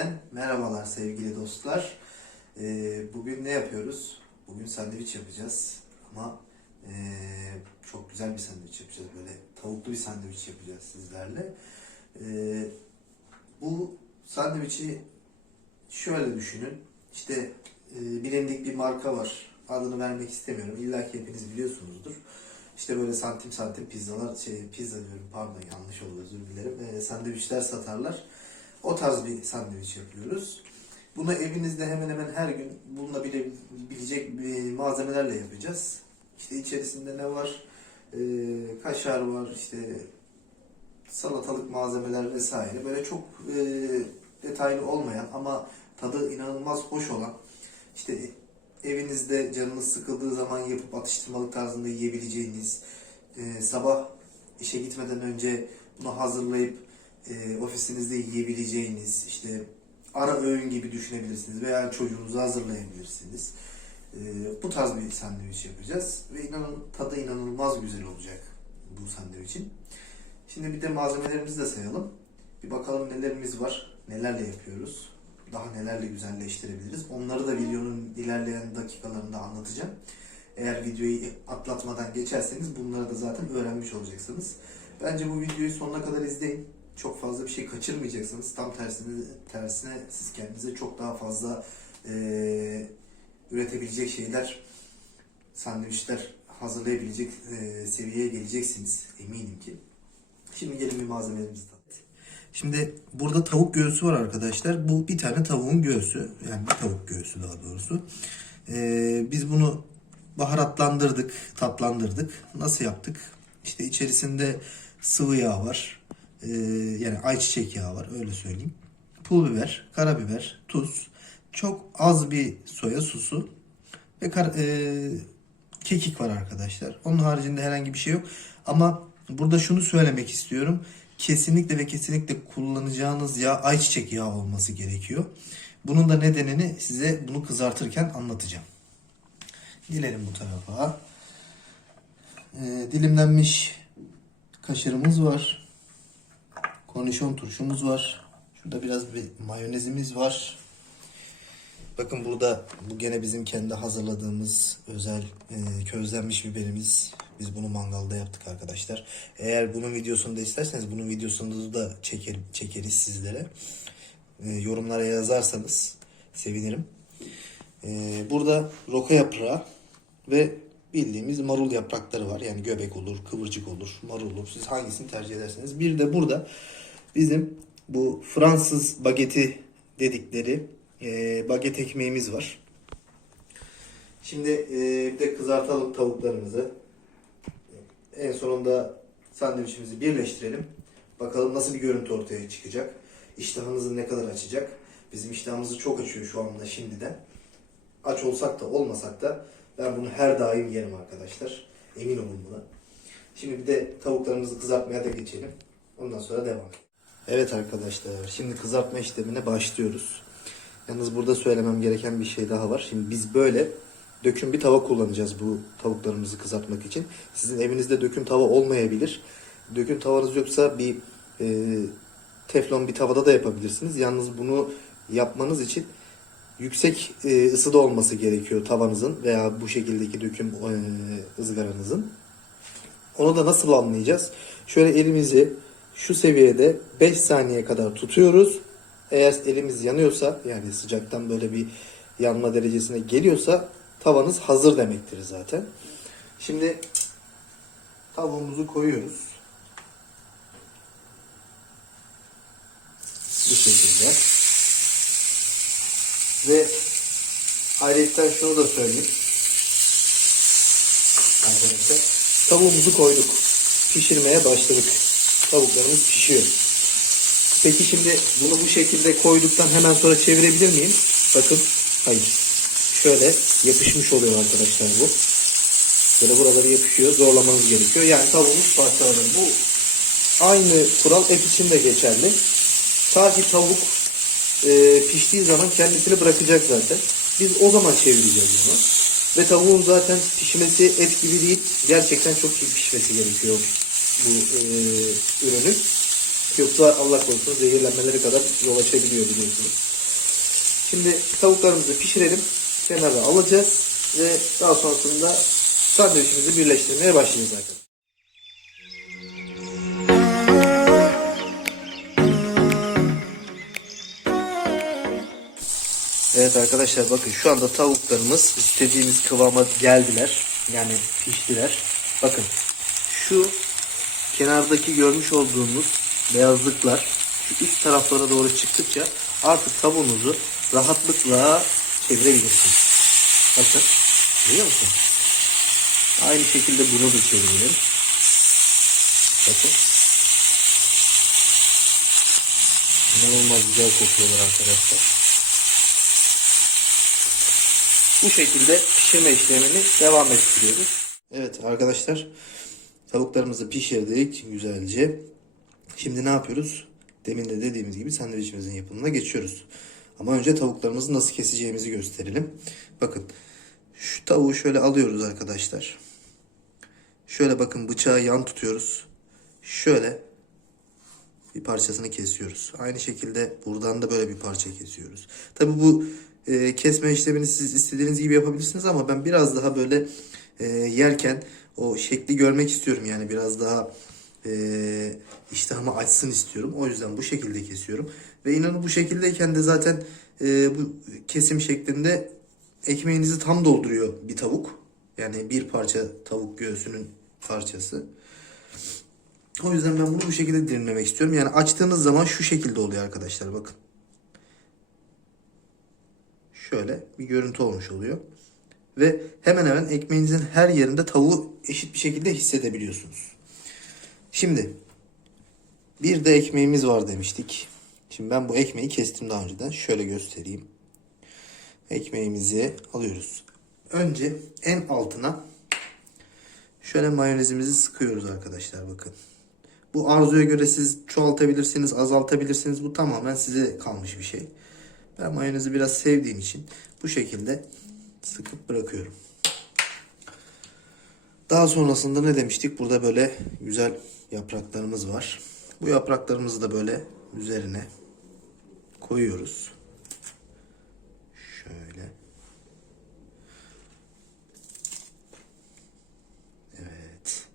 Yeniden merhabalar sevgili dostlar. Ee, bugün ne yapıyoruz? Bugün sandviç yapacağız ama ee, çok güzel bir sandviç yapacağız. Böyle tavuklu bir sandviç yapacağız sizlerle. Ee, bu sandviçi şöyle düşünün. İşte ee, bilindik bir marka var. Adını vermek istemiyorum. İlla ki hepiniz biliyorsunuzdur. İşte böyle santim santim pizzalar, şey pizza diyorum pardon yanlış oldu özür dilerim. Ee, sandviçler satarlar. O tarz bir sandviç yapıyoruz. Bunu evinizde hemen hemen her gün bulunabilecek bir malzemelerle yapacağız. İşte içerisinde ne var? Ee, kaşar var, işte salatalık malzemeler vesaire. Böyle çok e, detaylı olmayan ama tadı inanılmaz hoş olan işte evinizde canınız sıkıldığı zaman yapıp atıştırmalık tarzında yiyebileceğiniz e, sabah işe gitmeden önce bunu hazırlayıp e, ofisinizde yiyebileceğiniz işte ara öğün gibi düşünebilirsiniz veya çocuğunuza hazırlayabilirsiniz. E, bu tarz bir sandviç yapacağız ve inanın tadı inanılmaz güzel olacak bu sandviçin. Şimdi bir de malzemelerimizi de sayalım. Bir bakalım nelerimiz var, nelerle yapıyoruz, daha nelerle güzelleştirebiliriz. Onları da videonun ilerleyen dakikalarında anlatacağım. Eğer videoyu atlatmadan geçerseniz bunları da zaten öğrenmiş olacaksınız. Bence bu videoyu sonuna kadar izleyin. Çok fazla bir şey kaçırmayacaksınız. Tam tersine, tersine siz kendinize çok daha fazla eee, üretebilecek şeyler, sandviçler hazırlayabilecek eee, seviyeye geleceksiniz. Eminim ki. Şimdi gelin bir malzemelerimizi. Şimdi burada tavuk göğsü var arkadaşlar. Bu bir tane tavuğun göğsü. Yani bir tavuk göğsü daha doğrusu. Ee, biz bunu baharatlandırdık, tatlandırdık. Nasıl yaptık? İşte içerisinde sıvı yağ var. Ee, yani ayçiçek yağı var öyle söyleyeyim. Pul biber, karabiber, tuz. Çok az bir soya sosu ve kar- e, kekik var arkadaşlar. Onun haricinde herhangi bir şey yok. Ama burada şunu söylemek istiyorum. Kesinlikle ve kesinlikle kullanacağınız yağ ayçiçek yağı olması gerekiyor. Bunun da nedenini size bunu kızartırken anlatacağım. Gelelim bu tarafa. Ee, dilimlenmiş kaşarımız var. Kornişon turşumuz var. Şurada biraz bir mayonezimiz var. Bakın burada bu gene bizim kendi hazırladığımız özel e, közlenmiş biberimiz. Biz bunu mangalda yaptık arkadaşlar. Eğer bunun videosunu da isterseniz bunun videosunu da çeker, çekeriz sizlere. E, yorumlara yazarsanız sevinirim. E, burada roka yaprağı ve bildiğimiz marul yaprakları var. Yani göbek olur, kıvırcık olur, marul olur. Siz hangisini tercih ederseniz. Bir de burada bizim bu Fransız bageti dedikleri e, baget ekmeğimiz var. Şimdi e, bir de kızartalım tavuklarımızı. En sonunda sandviçimizi birleştirelim. Bakalım nasıl bir görüntü ortaya çıkacak. İştahınızı ne kadar açacak. Bizim iştahımızı çok açıyor şu anda şimdiden. Aç olsak da olmasak da ben bunu her daim yerim arkadaşlar. Emin olun buna. Şimdi bir de tavuklarımızı kızartmaya da geçelim. Ondan sonra devam. Evet arkadaşlar şimdi kızartma işlemine başlıyoruz. Yalnız burada söylemem gereken bir şey daha var. Şimdi biz böyle döküm bir tava kullanacağız bu tavuklarımızı kızartmak için. Sizin evinizde döküm tava olmayabilir. Döküm tavanız yoksa bir e, teflon bir tavada da yapabilirsiniz. Yalnız bunu yapmanız için yüksek e, ısıda olması gerekiyor tavanızın veya bu şekildeki döküm e, ızgaranızın. Onu da nasıl anlayacağız? Şöyle elimizi şu seviyede 5 saniye kadar tutuyoruz. Eğer elimiz yanıyorsa yani sıcaktan böyle bir yanma derecesine geliyorsa tavanız hazır demektir zaten. Şimdi tavuğumuzu koyuyoruz. Bu şekilde. Ve ayrıca şunu da söyleyeyim. Arkadaşlar tavuğumuzu koyduk. Pişirmeye başladık. Tavuklarımız pişiyor. Peki şimdi bunu bu şekilde koyduktan hemen sonra çevirebilir miyim? Bakın. Hayır. Şöyle yapışmış oluyor arkadaşlar bu. Böyle buraları yapışıyor. Zorlamanız gerekiyor. Yani tavuğumuz parçalanır. Bu aynı kural et için de geçerli. Ki tavuk e, piştiği zaman kendisini bırakacak zaten. Biz o zaman çevireceğiz bunu. Ve tavuğun zaten pişmesi et gibi değil. Gerçekten çok iyi pişmesi gerekiyor bu e, ürünün. Yoksa Allah korusun zehirlenmeleri kadar yol açabiliyor biliyorsunuz. Şimdi tavuklarımızı pişirelim. Kenara alacağız ve daha sonrasında sandviçimizi birleştirmeye başlayacağız arkadaşlar. Evet arkadaşlar bakın şu anda tavuklarımız istediğimiz kıvama geldiler. Yani piştiler. Bakın şu kenardaki görmüş olduğunuz beyazlıklar şu üst taraflara doğru çıktıkça artık tavuğunuzu rahatlıkla çevirebilirsiniz. Bakın görüyor musun? Aynı şekilde bunu da çevirelim. Bakın. İnanılmaz güzel kokuyorlar arkadaşlar. Bu şekilde pişirme işlemini devam ettiriyoruz. Evet arkadaşlar tavuklarımızı pişirdik güzelce. Şimdi ne yapıyoruz? Demin de dediğimiz gibi sandviçimizin yapımına geçiyoruz. Ama önce tavuklarımızı nasıl keseceğimizi gösterelim. Bakın şu tavuğu şöyle alıyoruz arkadaşlar. Şöyle bakın bıçağı yan tutuyoruz. Şöyle bir parçasını kesiyoruz. Aynı şekilde buradan da böyle bir parça kesiyoruz. Tabi bu e, kesme işlemini siz istediğiniz gibi yapabilirsiniz ama ben biraz daha böyle e, yerken o şekli görmek istiyorum. Yani biraz daha e, iştahımı açsın istiyorum. O yüzden bu şekilde kesiyorum. Ve inanın bu şekildeyken de zaten e, bu kesim şeklinde ekmeğinizi tam dolduruyor bir tavuk. Yani bir parça tavuk göğsünün parçası. O yüzden ben bunu bu şekilde dilimlemek istiyorum. Yani açtığınız zaman şu şekilde oluyor arkadaşlar bakın. Şöyle bir görüntü olmuş oluyor. Ve hemen hemen ekmeğinizin her yerinde tavuğu eşit bir şekilde hissedebiliyorsunuz. Şimdi bir de ekmeğimiz var demiştik. Şimdi ben bu ekmeği kestim daha önceden. Şöyle göstereyim. Ekmeğimizi alıyoruz. Önce en altına şöyle mayonezimizi sıkıyoruz arkadaşlar bakın. Bu arzuya göre siz çoğaltabilirsiniz, azaltabilirsiniz. Bu tamamen size kalmış bir şey. Ben mayonezi biraz sevdiğim için bu şekilde sıkıp bırakıyorum. Daha sonrasında ne demiştik? Burada böyle güzel yapraklarımız var. Bu yapraklarımızı da böyle üzerine koyuyoruz. Şöyle. Evet.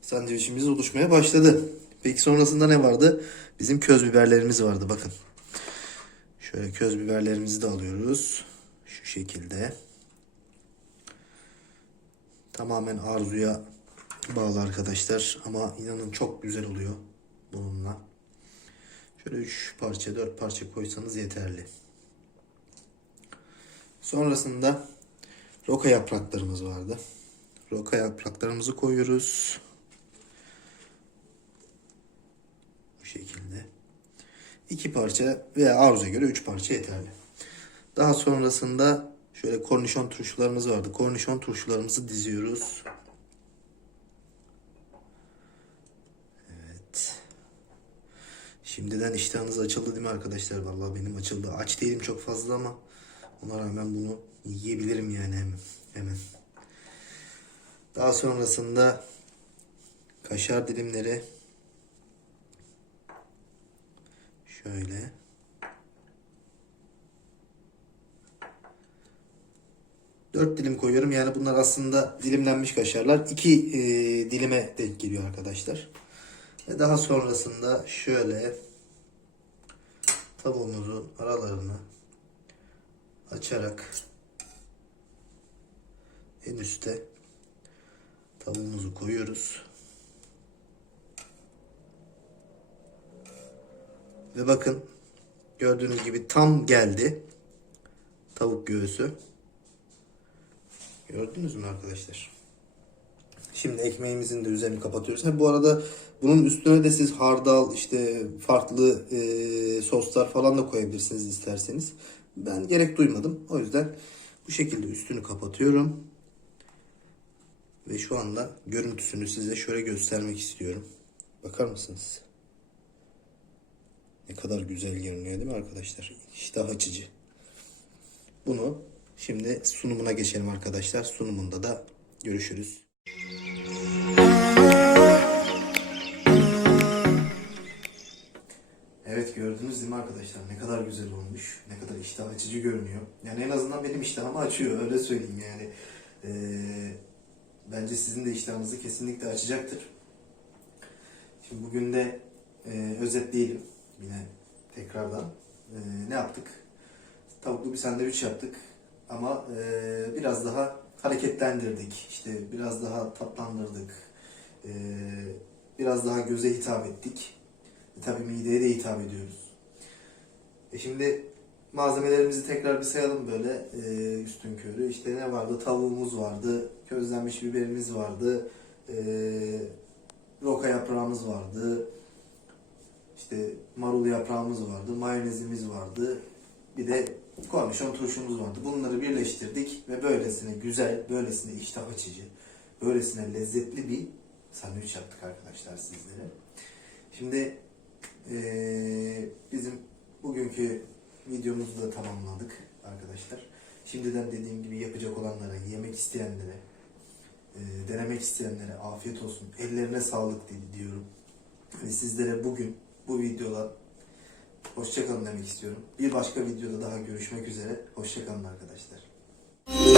Sandviçimiz oluşmaya başladı. Peki sonrasında ne vardı? Bizim köz biberlerimiz vardı bakın. Şöyle köz biberlerimizi de alıyoruz. Şu şekilde. Tamamen arzuya bağlı arkadaşlar. Ama inanın çok güzel oluyor bununla. Şöyle 3 parça 4 parça koysanız yeterli. Sonrasında roka yapraklarımız vardı. Roka yapraklarımızı koyuyoruz. Bu şekilde. iki parça veya arzuya göre üç parça yeterli. Daha sonrasında şöyle kornişon turşularımız vardı. Kornişon turşularımızı diziyoruz. Evet. Şimdiden iştahınız açıldı değil mi arkadaşlar? Vallahi benim açıldı. Aç değilim çok fazla ama ona rağmen bunu yiyebilirim yani hemen. hemen. Daha sonrasında kaşar dilimleri şöyle dört dilim koyuyorum. Yani bunlar aslında dilimlenmiş kaşarlar. iki e, dilime denk geliyor arkadaşlar. Ve daha sonrasında şöyle tavuğumuzun aralarını açarak en üste tavuğumuzu koyuyoruz. Ve bakın gördüğünüz gibi tam geldi tavuk göğsü. Gördünüz mü arkadaşlar? Şimdi ekmeğimizin de üzerini kapatıyoruz. Ha, bu arada bunun üstüne de siz hardal işte farklı e, soslar falan da koyabilirsiniz isterseniz. Ben gerek duymadım. O yüzden bu şekilde üstünü kapatıyorum. Ve şu anda görüntüsünü size şöyle göstermek istiyorum. Bakar mısınız? Ne kadar güzel görünüyor değil mi arkadaşlar? İştah açıcı. Bunu şimdi sunumuna geçelim arkadaşlar. Sunumunda da görüşürüz. Evet gördünüz değil mi arkadaşlar? Ne kadar güzel olmuş. Ne kadar iştah açıcı görünüyor. Yani en azından benim iştahımı açıyor. Öyle söyleyeyim yani. Ee, bence sizin de iştahınızı kesinlikle açacaktır. Şimdi bugün de e, özetleyelim. Yine tekrardan. Ee, ne yaptık? Tavuklu bir sandviç yaptık. Ama e, biraz daha hareketlendirdik. İşte biraz daha tatlandırdık. Ee, biraz daha göze hitap ettik. E, tabii mideye de hitap ediyoruz. E şimdi malzemelerimizi tekrar bir sayalım böyle e, üstün körü. İşte ne vardı? Tavuğumuz vardı, közlenmiş biberimiz vardı, e, roka yaprağımız vardı, işte marul yaprağımız vardı, mayonezimiz vardı, bir de kornişon turşumuz vardı. Bunları birleştirdik ve böylesine güzel, böylesine iştah açıcı, böylesine lezzetli bir sandviç yaptık arkadaşlar sizlere. Şimdi ee, bizim bugünkü videomuzu da tamamladık arkadaşlar. Şimdiden dediğim gibi yapacak olanlara, yemek isteyenlere, e, denemek isteyenlere afiyet olsun. Ellerine sağlık di- diyorum. Ve sizlere bugün bu videoda hoşçakalın demek istiyorum. Bir başka videoda daha görüşmek üzere. Hoşçakalın arkadaşlar.